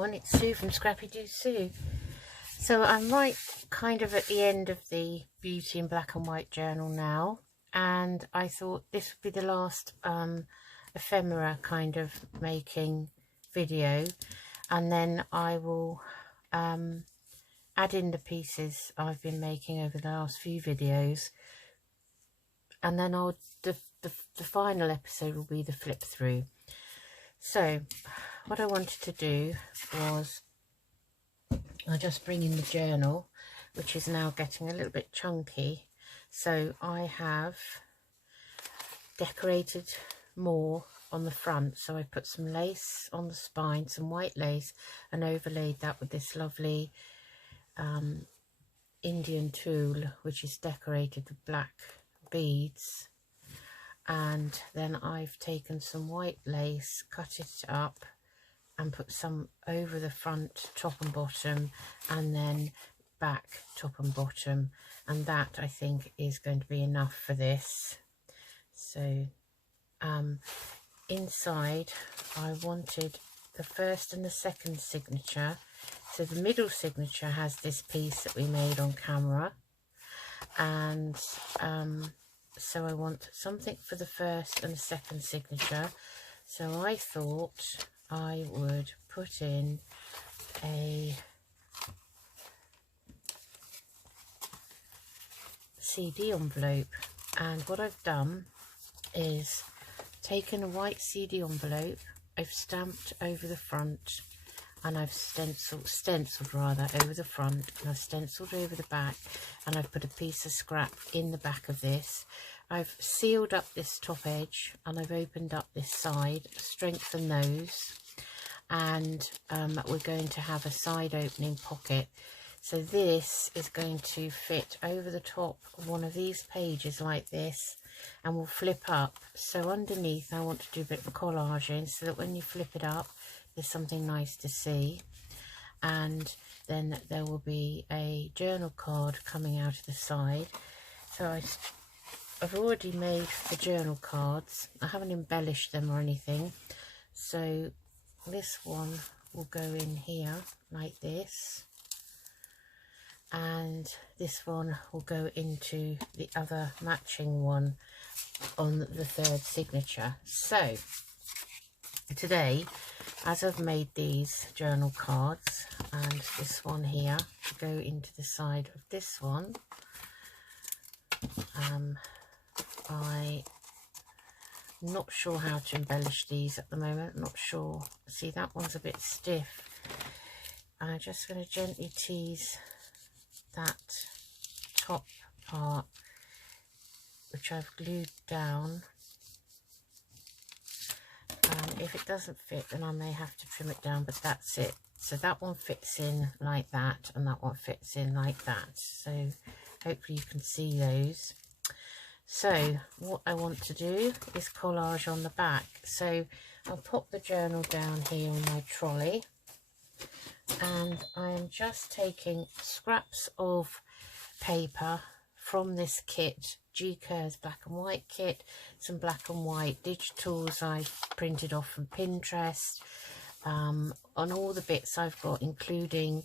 It's Sue from Scrappy Do Sue. So I'm right kind of at the end of the Beauty in Black and White journal now, and I thought this would be the last ephemera kind of making video, and then I will add in the pieces I've been making over the last few videos, and then the final episode will be the flip through. So what I wanted to do was I just bring in the journal, which is now getting a little bit chunky. So I have decorated more on the front. So I put some lace on the spine, some white lace, and overlaid that with this lovely Indian tulle, which is decorated with black beads. And then I've taken some white lace, cut it up, and put some over the front, top and bottom, and then back, top and bottom. And that, I think, is going to be enough for this. So inside I wanted the first and the second signature. So the middle signature has this piece that we made on camera, and so I want something for the first and the second signature. So I thought I would put in a CD envelope, and what I've done is taken a white CD envelope, I've stamped over the front, and I've stenciled rather over the front, and I've stenciled over the back, and I've put a piece of scrap in the back of this. I've sealed up this top edge, and I've opened up this side, strengthened those, and we're going to have a side opening pocket. So this is going to fit over the top of one of these pages like this, and will flip up. So underneath I want to do a bit of collaging so that when you flip it up there's something nice to see. And then there will be a journal card coming out of the side. So I've already made the journal cards. I haven't embellished them or anything. So this one will go in here like this, and this one will go into the other matching one on the third signature. So today, as I've made these journal cards, and this one here to go into the side of this one, I'm not sure how to embellish these at the moment. I'm not sure. See, that one's a bit stiff. I'm just going to gently tease that top part, which I've glued down. If it doesn't fit, then I may have to trim it down, but that's it. So that one fits in like that, and that one fits in like that. So hopefully you can see those. So what I want to do is collage on the back. So I'll pop the journal down here on my trolley, and I am just taking scraps of paper from this kit, Kerr's black and white kit, some black and white digitals I've printed off from Pinterest, on all the bits I've got, including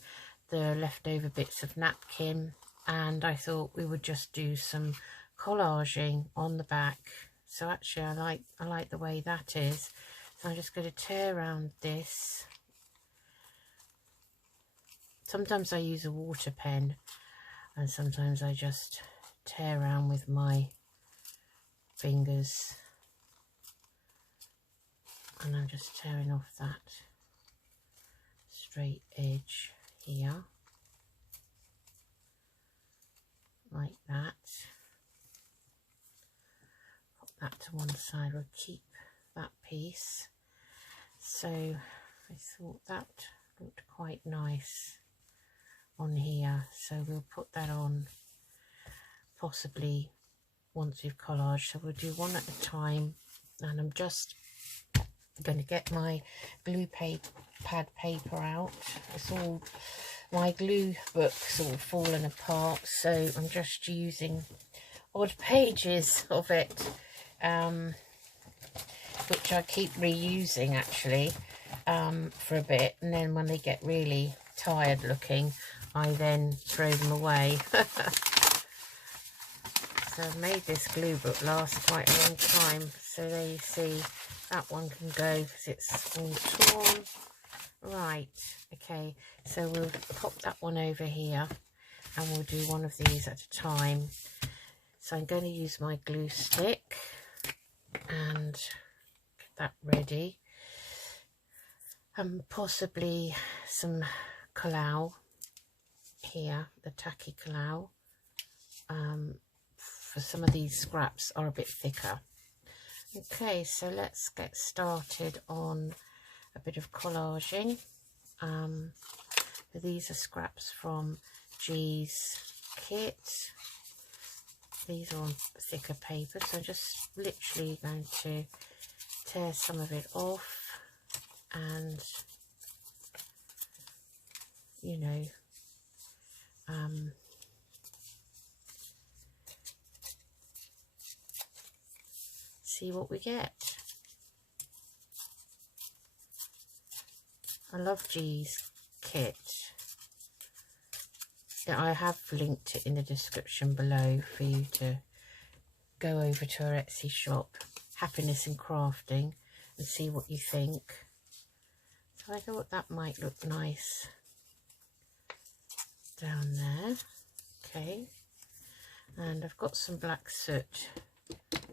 the leftover bits of napkin. And I thought we would just do some collaging on the back. So actually I like the way that is. So I'm just going to tear around this. Sometimes I use a water pen, and sometimes I just tear around with my fingers, and I'm just tearing off that straight edge here like that. Put that to one side. We'll keep that piece. So I thought that looked quite nice on here, so we'll put that on possibly once we've collaged. So we'll do one at a time, and I'm just going to get my glue pad paper out. It's all, my glue book's all fallen apart, so I'm just using odd pages of it, which I keep reusing actually. for a bit, and then when they get really tired looking, I then throw them away. So I've made this glue book last quite a long time. So there you see, that one can go because it's all torn. Right, okay, so we'll pop that one over here and we'll do one of these at a time. So I'm going to use my glue stick and get that ready. And possibly some collage here, the tacky collage. For some of these scraps are a bit thicker. Okay, so let's get started on a bit of collaging. These are scraps from G's kit. These are on thicker paper, so I'm just literally going to tear some of it off and, you know, see what we get. I love G's kit. Yeah, I have linked it in the description below for you to go over to our Etsy shop, Happiness in Crafting, and see what you think. So I thought that might look nice down there. Okay, and I've got some black soot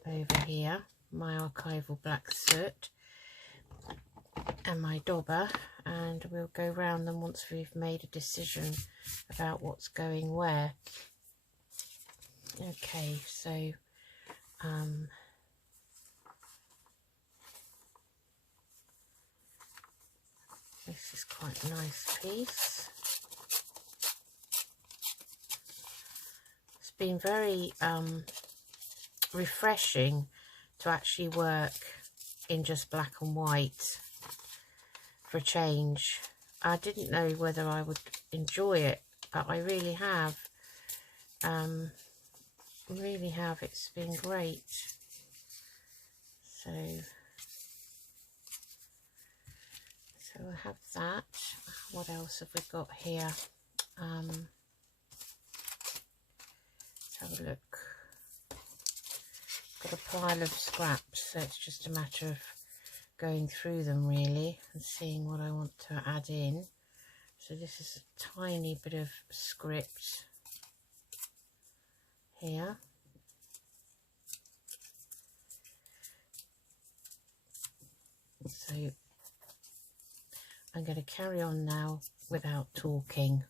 over here, my archival black soot, and my dauber, and we'll go round them once we've made a decision about what's going where. Okay, so this is quite a nice piece. It's been very refreshing to actually work in just black and white for a change. I didn't know whether I would enjoy it, but I really have. It's been great. So we'll have that. What else have we got here? Let's have a look. Got a pile of scraps, so it's just a matter of going through them really and seeing what I want to add in. So this is a tiny bit of script here. So I'm going to carry on now without talking.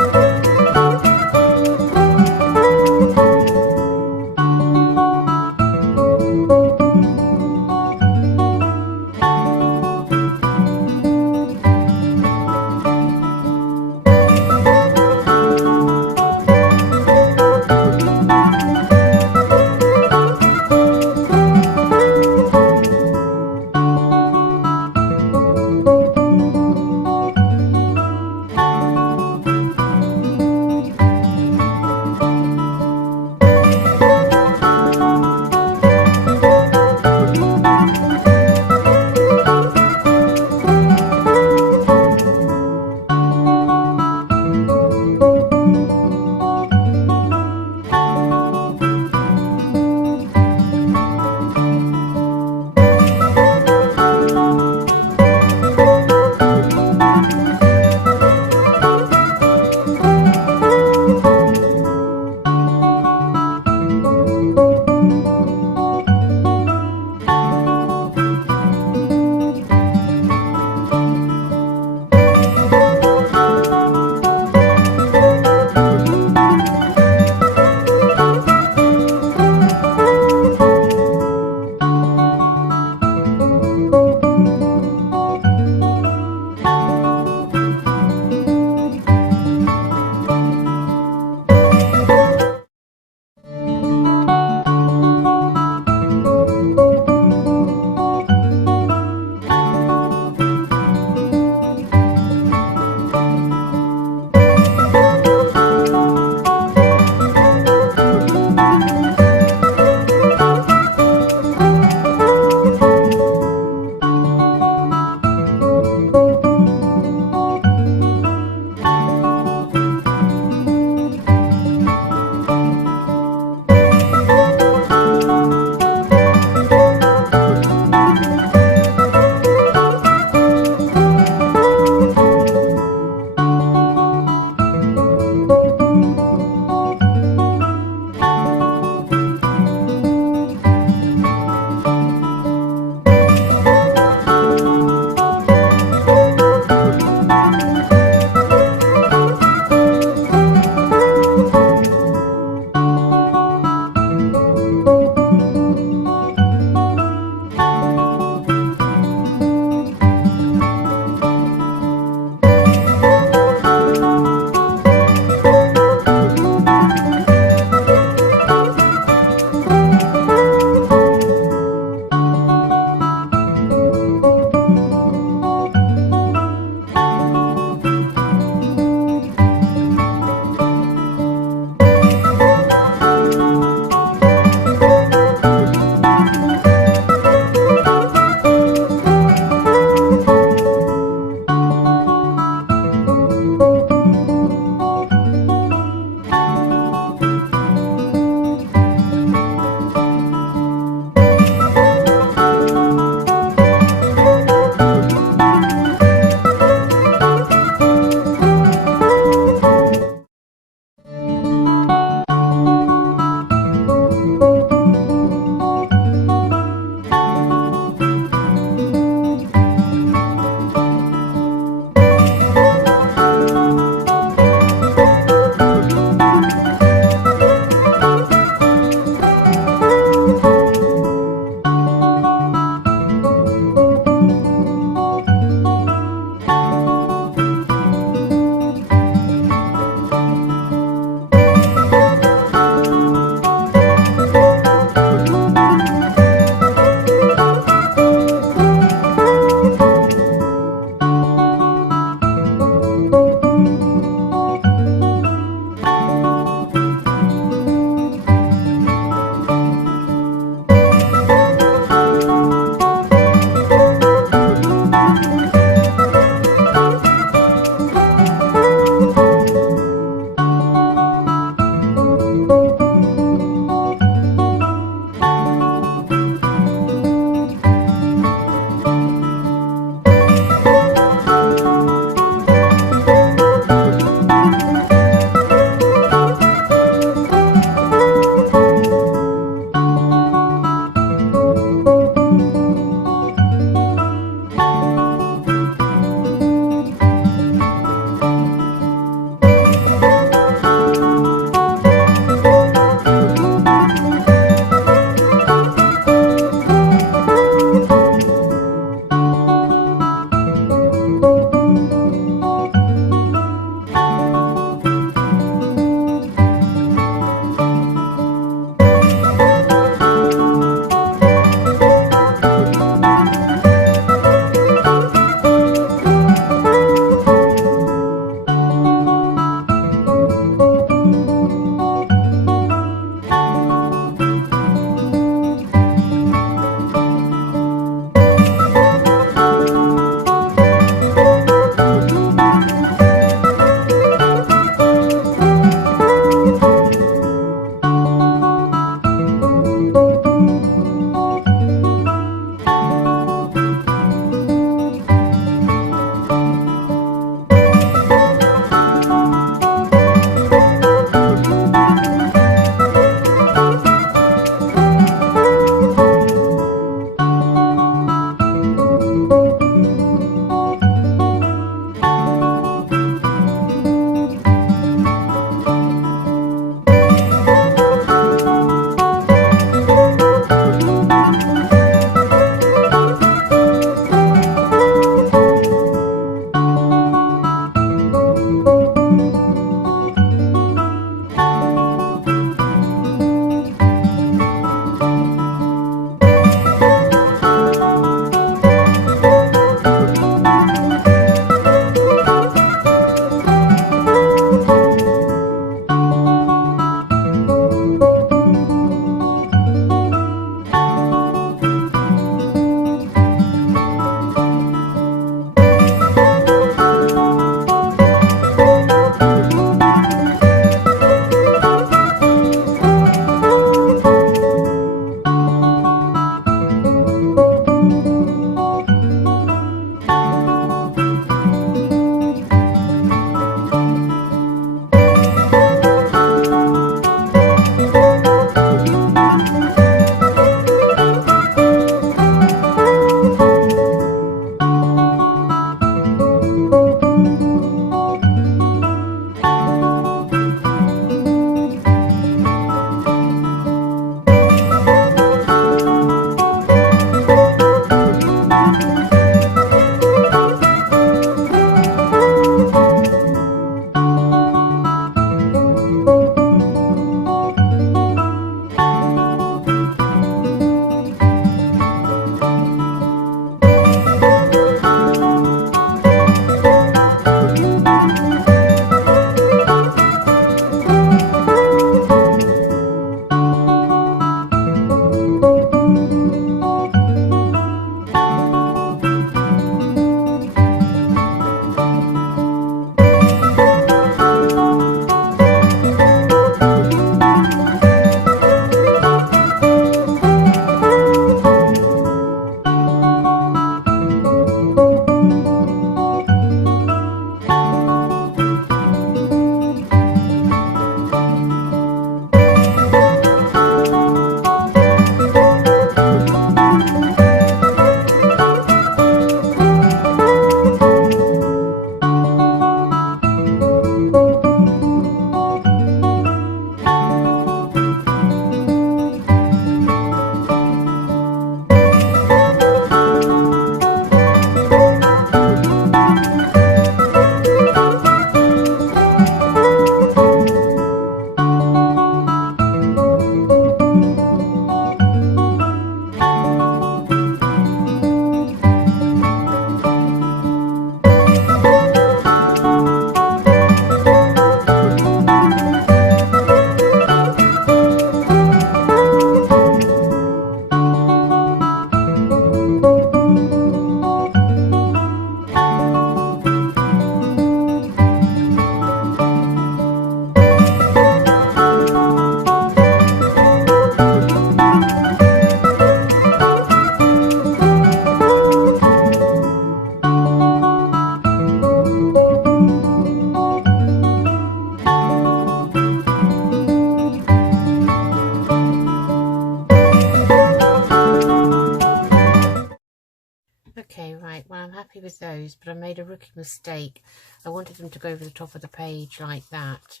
Okay, right, well I'm happy with those, but I made a rookie mistake. I wanted them to go over the top of the page like that,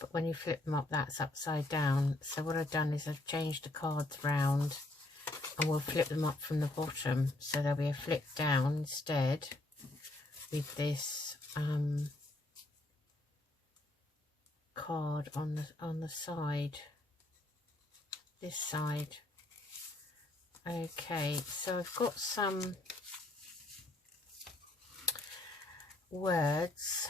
but when you flip them up, that's upside down. So what I've done is I've changed the cards round, and we'll flip them up from the bottom, so there'll be a flip down instead with this card on the side, this side. Okay, so I've got some words.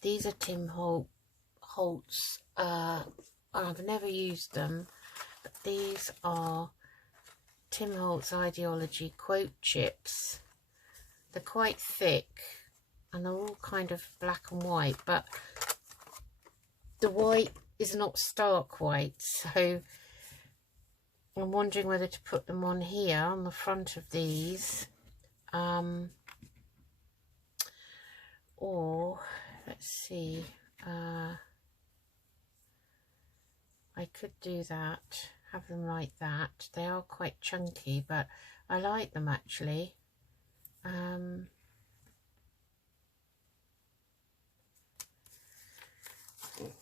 These are Tim Holtz. I've never used them, but these are Tim Holtz Ideology quote chips. They're quite thick and they're all kind of black and white, but the white is not stark white, so I'm wondering whether to put them on here on the front of these, or let's see, I could do that, have them like that. They are quite chunky, but I like them actually.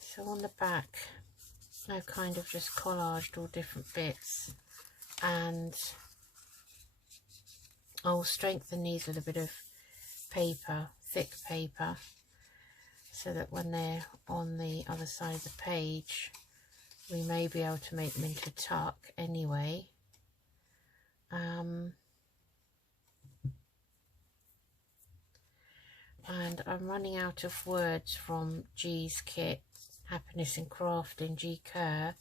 So on the back I've kind of just collaged all different bits, and I'll strengthen these with a bit of paper, thick paper, so that when they're on the other side of the page we may be able to make them into tuck anyway. And I'm running out of words from G's kit, Happiness in Crafting, G. Kerr.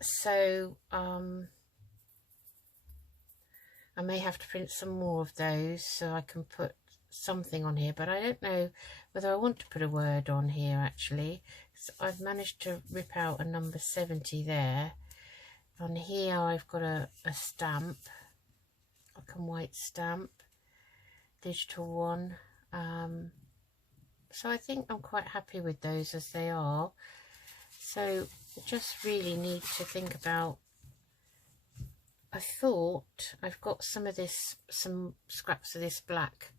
So I may have to print some more of those so I can put something on here, but I don't know whether I want to put a word on here actually. So I've managed to rip out a number 70 there. On here I've got a stamp, black and white stamp, digital one. So I think I'm quite happy with those as they are. So just really need to think about, I thought I've got some of this, some scraps of this black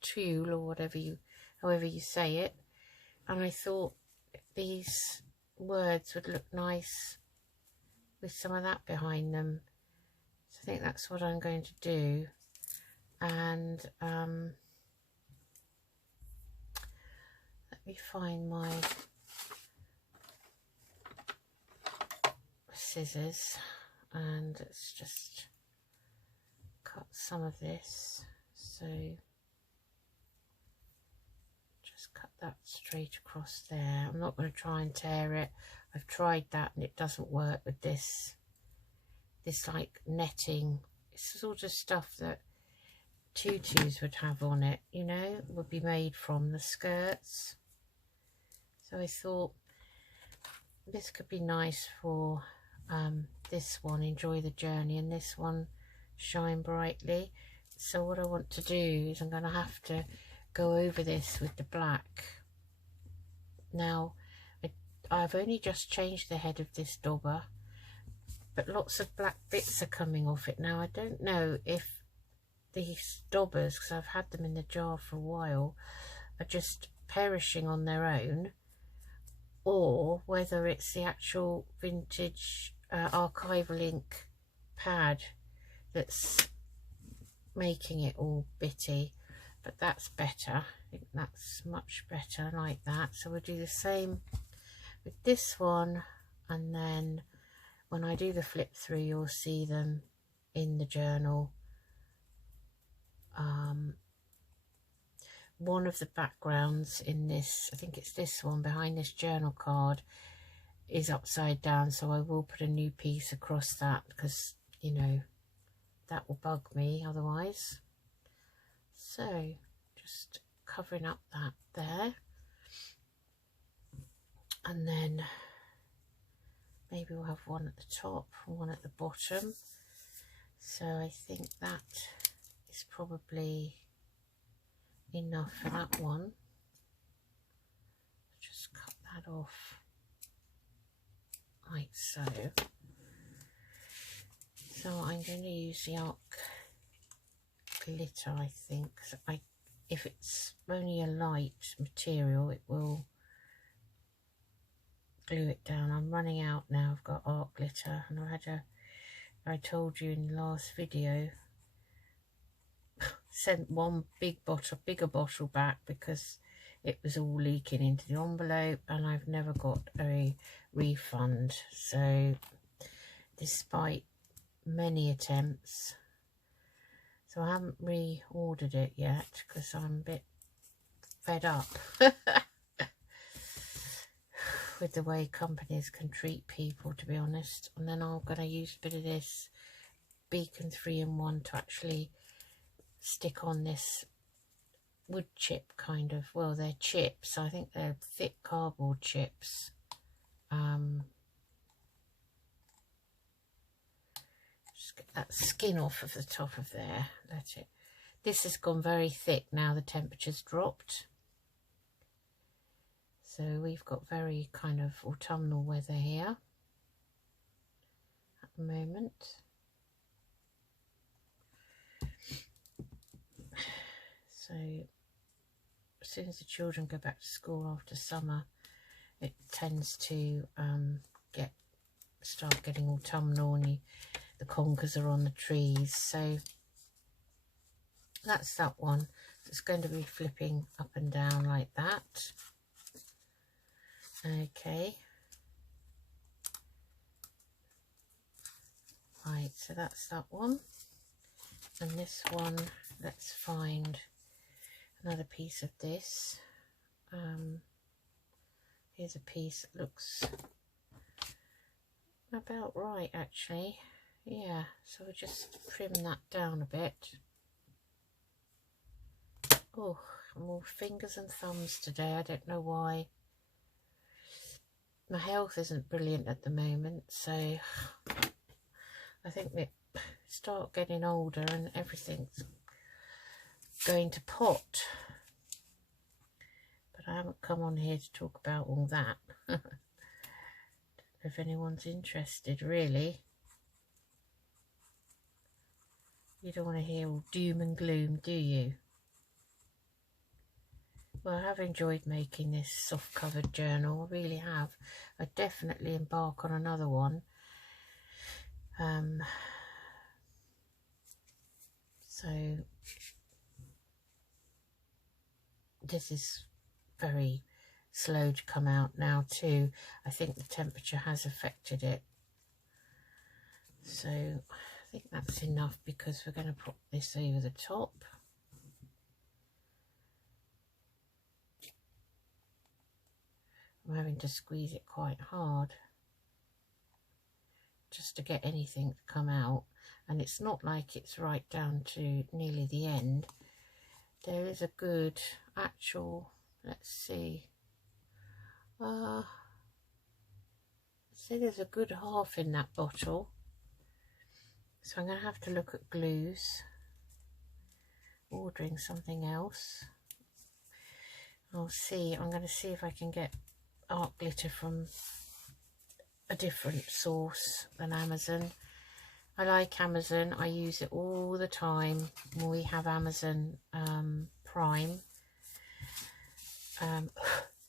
tulle or whatever you, however you say it, and I thought these words would look nice with some of that behind them. So I think that's what I'm going to do. And let me find my scissors and let's just cut some of this. So just cut that straight across there. I'm not going to try and tear it. I've tried that and it doesn't work with this like netting. It's the sort of stuff that tutus would have on it, you know, would be made from the skirts. So I thought this could be nice for this one, Enjoy the Journey, and this one, Shine Brightly. So what I want to do is I'm going to have to go over this with the black. Now I've only just changed the head of this dauber, but lots of black bits are coming off it now. I don't know if these daubers, because I've had them in the jar for a while, are just perishing on their own, or whether it's the actual vintage archival ink pad that's making it all bitty. But that's better. I think that's much better like that. So we'll do the same with this one, and then when I do the flip through you'll see them in the journal. One of the backgrounds in this, I think it's this one behind this journal card, is upside down, so I will put a new piece across that because, you know, that will bug me otherwise. So just covering up that there, and then maybe we'll have one at the top and one at the bottom. So I think that is probably enough for that one. Just cut that off like so. So I'm going to use the art glitter, I think. If it's only a light material, it will glue it down. I'm running out now. I've got art glitter, and I told you in the last video, sent one bigger bottle back because it was all leaking into the envelope, and I've never got a refund. So despite many attempts, so I haven't reordered it yet because I'm a bit fed up with the way companies can treat people, to be honest. And then I'm going to use a bit of this Beacon 3-in-1 to actually stick on this wood chip kind of, well, they're chips. I think they're thick cardboard chips. Just get that skin off of the top of there. Let it. This has gone very thick now. The temperature's dropped. So we've got very kind of autumnal weather here at the moment. So as soon as the children go back to school after summer, it tends to start getting autumnal, and the conkers are on the trees. So that's that one. It's going to be flipping up and down like that. Okay. Right, so that's that one. And this one, let's find another piece of this. Here's a piece that looks about right, actually. Yeah, so we'll just trim that down a bit. Oh, I'm all fingers and thumbs today. I don't know why. My health isn't brilliant at the moment, so I think we start getting older and everything's going to pot. But I haven't come on here to talk about all that. Don't know if anyone's interested, really. You don't want to hear all doom and gloom, do you? Well, I have enjoyed making this soft covered journal. I really have. I definitely embark on another one. So this is very slow to come out now too. I think the temperature has affected it. So I think that's enough, because we're going to put this over the top. I'm having to squeeze it quite hard just to get anything to come out, and it's not like it's right down to nearly the end. There is a good actual, let's see, there's a good half in that bottle, so I'm going to have to look at glues, ordering something else. I'll see. I'm going to see if I can get art glitter from a different source than Amazon. I like Amazon. I use it all the time. We have Amazon Prime,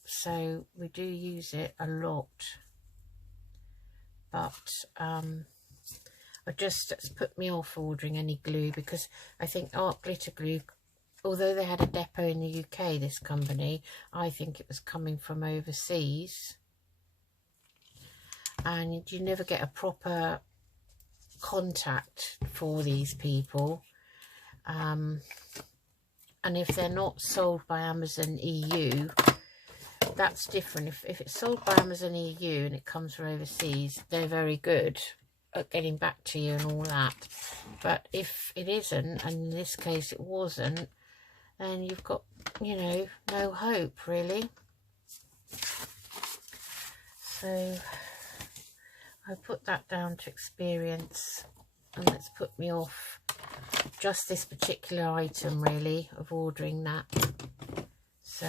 so we do use it a lot. But it's put me off ordering any glue, because I think art glitter glue, although they had a depot in the UK, this company, I think it was coming from overseas. And you never get a proper contact for these people. And if they're not sold by Amazon EU, that's different. If it's sold by Amazon EU and it comes from overseas, they're very good at getting back to you and all that. But if it isn't, and in this case it wasn't, then you've got, you know, no hope really. So I put that down to experience, and that's put me off just this particular item really, of ordering that. So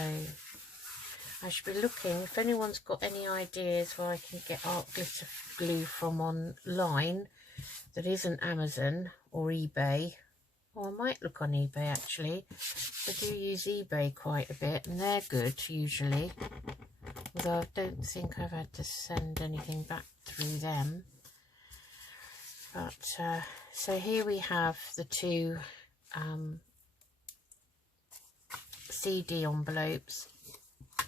I should be looking, if anyone's got any ideas where I can get art glitter glue from online, that isn't Amazon or eBay. Oh, I might look on eBay actually. I do use eBay quite a bit and they're good usually. Although I don't think I've had to send anything back through them. But so here we have the two CD envelopes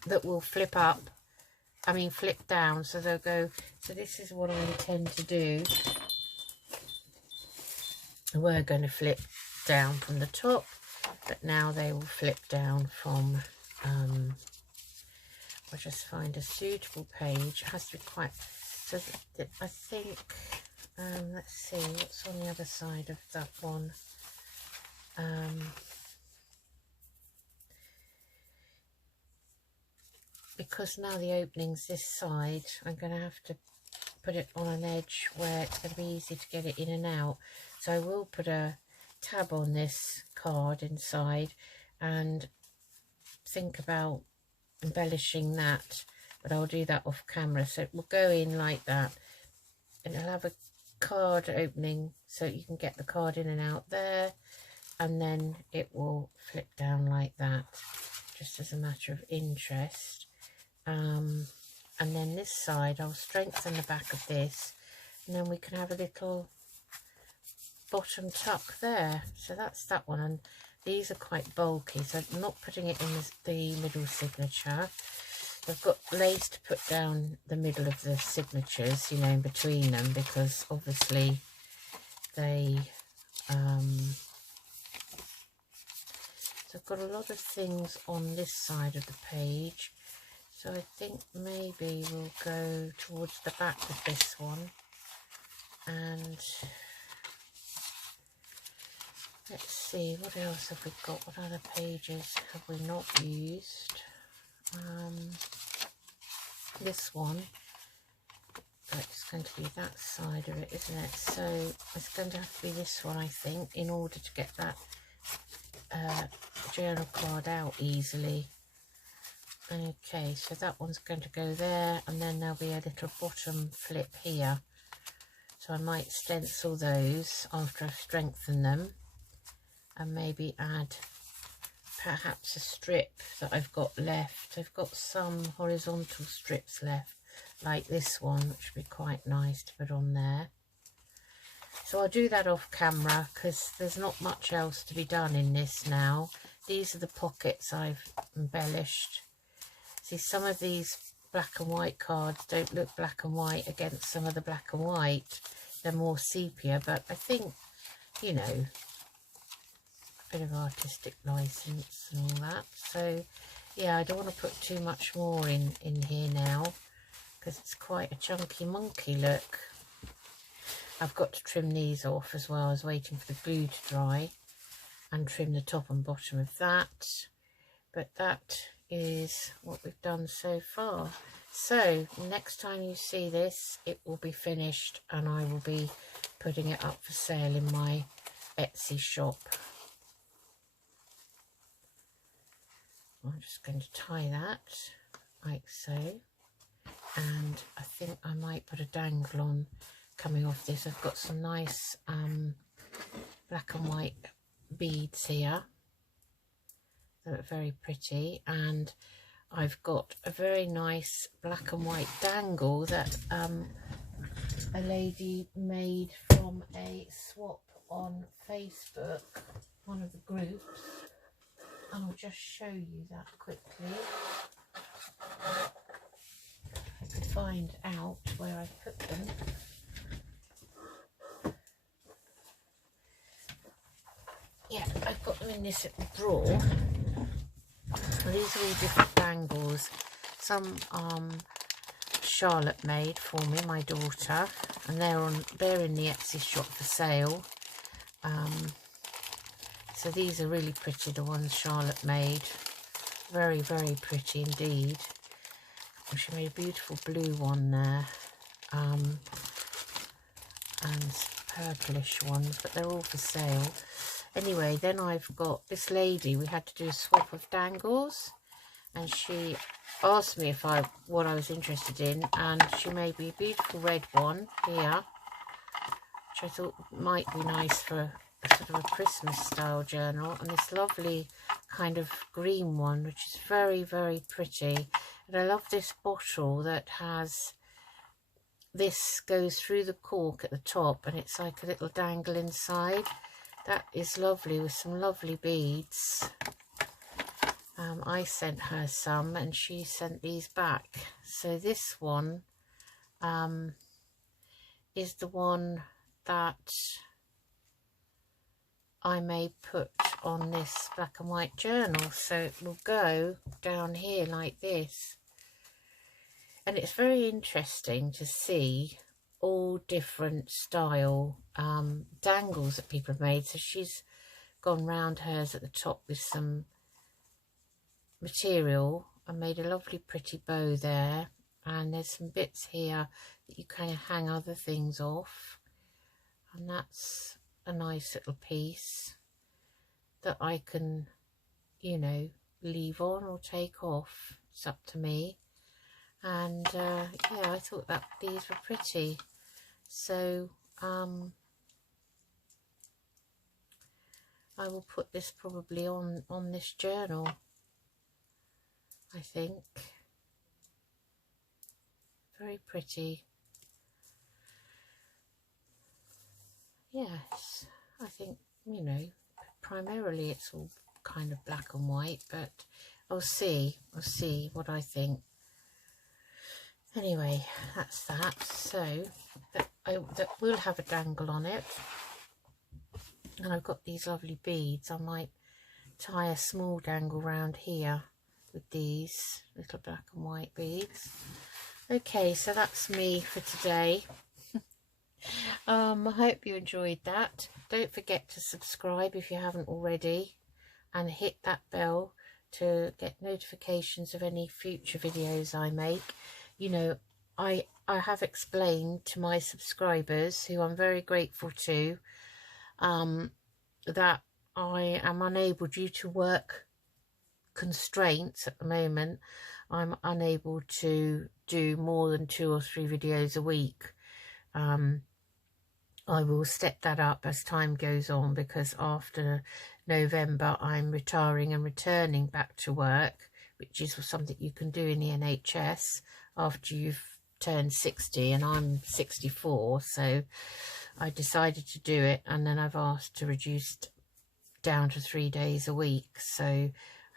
that will flip down, so they'll go. So this is what I intend to do. We're going to flip down from the top, but now they will flip down from I'll just find a suitable page. It has to be quite, so I think let's see what's on the other side of that one. Because now the opening's this side, I'm going to have to put it on an edge where it's going to be easy to get it in and out. So I will put a tab on this card inside and think about embellishing that, but I'll do that off camera. So it will go in like that, and it'll have a card opening so you can get the card in and out there, and then it will flip down like that, just as a matter of interest. And then this side I'll strengthen the back of this, and then we can have a little bottom tuck there. So that's that one, and these are quite bulky, so I'm not putting it in the middle signature. I've got lace to put down the middle of the signatures, you know, in between them, because obviously they so I've got a lot of things on this side of the page. So I think maybe we'll go towards the back of this one, and let's see, what else have we got? What other pages have we not used? This one, it's going to be that side of it, isn't it? So it's going to have to be this one, I think, in order to get that journal card out easily. Okay, so that one's going to go there, and then there'll be a little bottom flip here. So I might stencil those after I've strengthened them, and maybe add perhaps a strip that I've got left. I've got some horizontal strips left, like this one, which would be quite nice to put on there. So I'll do that off camera, because there's not much else to be done in this now. These are the pockets I've embellished. See, some of these black and white cards don't look black and white against some of the black and white. They're more sepia, but I think, you know, a bit of artistic license and all that. So, yeah, I don't want to put too much more in here now, because it's quite a chunky monkey look. I've got to trim these off as well. I was waiting for the glue to dry, and trim the top and bottom of that. But that is what we've done so far. So next time you see this, it will be finished, and I will be putting it up for sale in my Etsy shop. I'm just going to tie that like so, and I think I might put a dangle on coming off this. I've got some nice black and white beads here. They're very pretty, and I've got a very nice black and white dangle that a lady made from a swap on Facebook, one of the groups. I'll just show you that quickly. I could find out where I put them. Yeah, I've got them in this drawer. These are all different dangles. Some Charlotte made for me, my daughter, and they're in the Etsy shop for sale. So these are really pretty, the ones Charlotte made. Very, very pretty indeed. And she made a beautiful blue one there, and purplish ones, but they're all for sale. Anyway, then I've got this lady, we had to do a swap of dangles, and she asked me what I was interested in, and she made me a beautiful red one here, which I thought might be nice for a sort of a Christmas style journal, and this lovely kind of green one, which is very, very pretty. And I love this bottle that has, this goes through the cork at the top and it's like a little dangle inside. That is lovely, with some lovely beads. I sent her some and she sent these back. So this one is the one that I may put on this black and white journal. So it will go down here like this. And it's very interesting to see all different style dangles that people have made. So she's gone round hers at the top with some material and made a lovely pretty bow there. And there's some bits here that you kind of hang other things off. And that's a nice little piece that I can, you know, leave on or take off. It's up to me. And yeah, I thought that these were pretty. So I will put this probably on this journal, I think. Very pretty. Yes, I think, you know, primarily it's all kind of black and white, but I'll see what I think. Anyway, that's that. So that will have a dangle on it, and I've got these lovely beads. I might tie a small dangle round here with these little black and white beads. Okay, so that's me for today. I hope you enjoyed that. Don't forget to subscribe if you haven't already, and hit that bell to get notifications of any future videos I make. You know, I have explained to my subscribers, who I'm very grateful to, that I am unable, due to work constraints at the moment, I'm unable to do more than 2 or 3 videos a week. I will step that up as time goes on, because after November I'm retiring and returning back to work, which is something you can do in the NHS after you've turned 60, and I'm 64, so I decided to do it, and then I've asked to reduce down to 3 days a week. So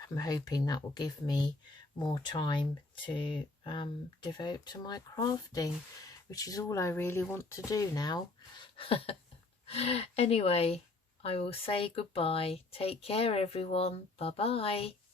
I'm hoping that will give me more time to devote to my crafting, which is all I really want to do now. Anyway, I will say goodbye. Take care, everyone. Bye bye.